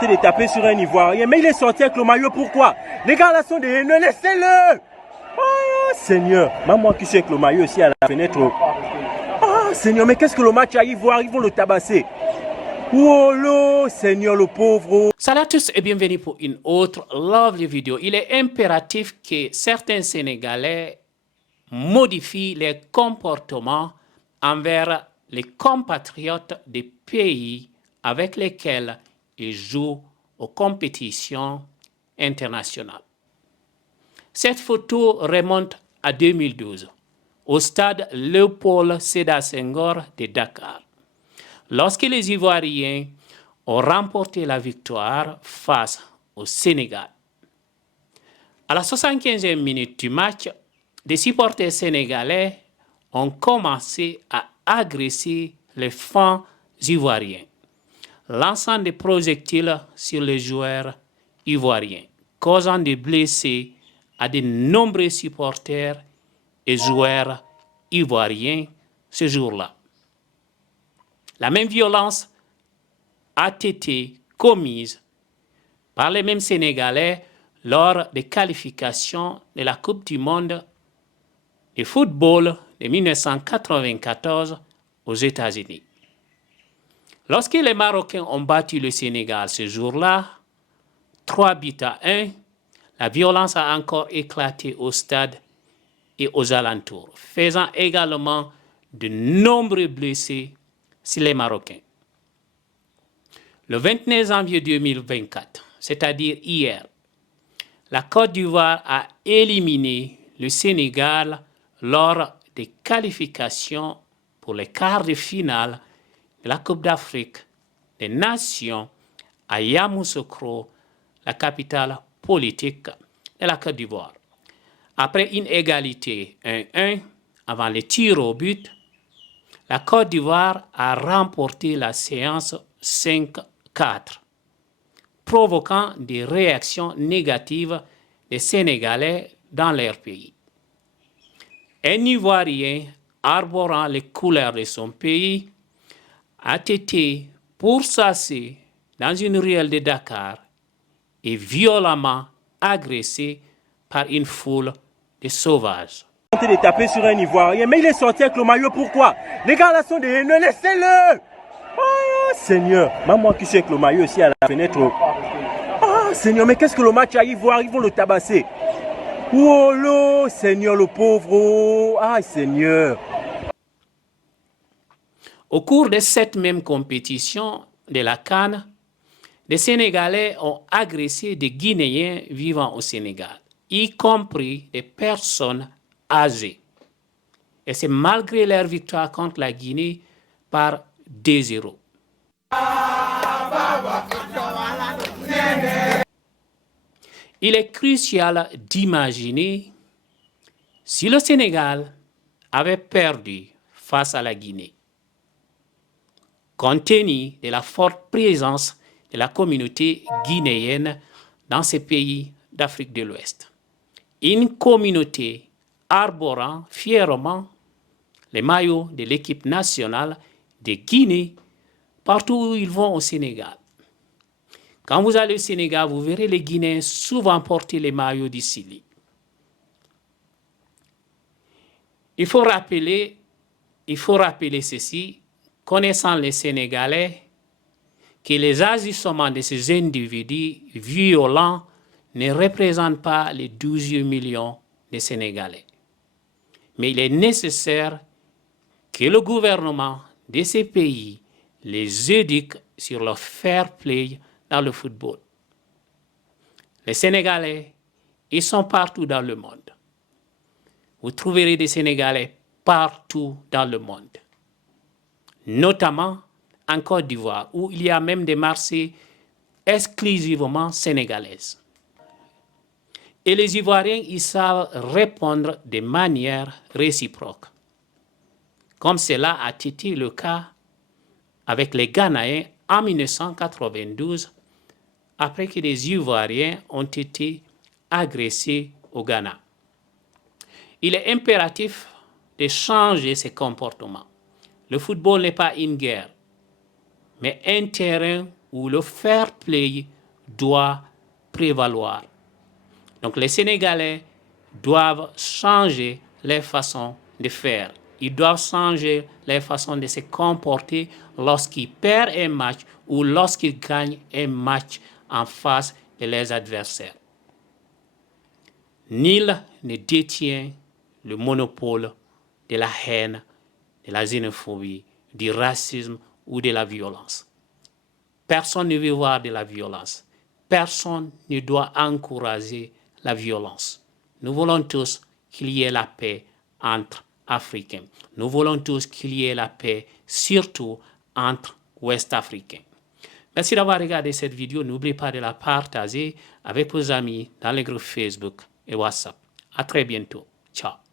De taper sur un Ivoirien, mais il est sorti avec le maillot, pourquoi? Les gars là sont des haineux, laissez-le! Oh Seigneur, même moi qui suis avec le maillot aussi à la fenêtre. Oh Seigneur, mais qu'est-ce que le match à Ivoire, ils vont le tabasser. Oh là, Seigneur le pauvre. Salut à tous et bienvenue pour une autre lovely vidéo. Il est impératif que certains Sénégalais modifient les comportements envers les compatriotes des pays avec lesquels ils jouent aux compétitions internationales. Cette photo remonte à 2012, au stade Léopold Sédar Senghor de Dakar, lorsque les Ivoiriens ont remporté la victoire face au Sénégal. À la 75e minute du match, des supporters sénégalais ont commencé à agresser les fans ivoiriens, lançant des projectiles sur les joueurs ivoiriens, causant des blessés à de nombreux supporters et joueurs ivoiriens ce jour-là. La même violence a été commise par les mêmes Sénégalais lors des qualifications de la Coupe du Monde de football de 1994 aux États-Unis. Lorsque les Marocains ont battu le Sénégal ce jour-là, 3-1, la violence a encore éclaté au stade et aux alentours, faisant également de nombreux blessés chez les Marocains. Le 29 janvier 2024, c'est-à-dire hier, la Côte d'Ivoire a éliminé le Sénégal lors des qualifications pour les quarts de finale de la Coupe d'Afrique des Nations à Yamoussoukro, la capitale politique de la Côte d'Ivoire. Après une égalité 1-1 avant les tirs au but, la Côte d'Ivoire a remporté la séance 5-4, provoquant des réactions négatives des Sénégalais dans leur pays. Un Ivoirien arborant les couleurs de son pays a été pourchassé dans une ruelle de Dakar et violemment agressé par une foule de sauvages. De taper sur un Ivoirien, mais il est sorti avec le maillot, pourquoi? Les gars là sont des haineux, laissez-le! Oh Seigneur, même moi qui suis avec le maillot aussi à la fenêtre. Oh Seigneur, mais qu'est-ce que le match à Ivoire, ils vont le tabasser. Oh là, Seigneur le pauvre. Ah Seigneur. Au cours de cette même compétition de la CAN, les Sénégalais ont agressé des Guinéens vivant au Sénégal, y compris des personnes âgées. Et c'est malgré leur victoire contre la Guinée par 2-0. Il est crucial d'imaginer si le Sénégal avait perdu face à la Guinée, compte tenu de la forte présence de la communauté guinéenne dans ces pays d'Afrique de l'Ouest. Une communauté arborant fièrement les maillots de l'équipe nationale de Guinée partout où ils vont au Sénégal. Quand vous allez au Sénégal, vous verrez les Guinéens souvent porter les maillots du Sili. Il faut rappeler ceci, connaissant les Sénégalais, que les agissements de ces individus violents ne représentent pas les 12 millions de Sénégalais. Mais il est nécessaire que le gouvernement de ces pays les éduque sur le fair play dans le football. Les Sénégalais, ils sont partout dans le monde. Vous trouverez des Sénégalais partout dans le monde, notamment en Côte d'Ivoire, où il y a même des marchés exclusivement sénégalaises. Et les Ivoiriens, ils savent répondre de manière réciproque, comme cela a été le cas avec les Ghanéens en 1992, après que les Ivoiriens ont été agressés au Ghana. Il est impératif de changer ces comportements. Le football n'est pas une guerre, mais un terrain où le fair play doit prévaloir. Donc les Sénégalais doivent changer les façons de faire. Ils doivent changer les façons de se comporter lorsqu'ils perdent un match ou lorsqu'ils gagnent un match en face de leurs adversaires. Nul ne détient le monopole de la haine, de la xénophobie, du racisme ou de la violence. Personne ne veut voir de la violence. Personne ne doit encourager la violence. Nous voulons tous qu'il y ait la paix entre Africains. Nous voulons tous qu'il y ait la paix, surtout entre Ouest-Africains. Merci d'avoir regardé cette vidéo. N'oubliez pas de la partager avec vos amis dans les groupes Facebook et WhatsApp. À très bientôt. Ciao.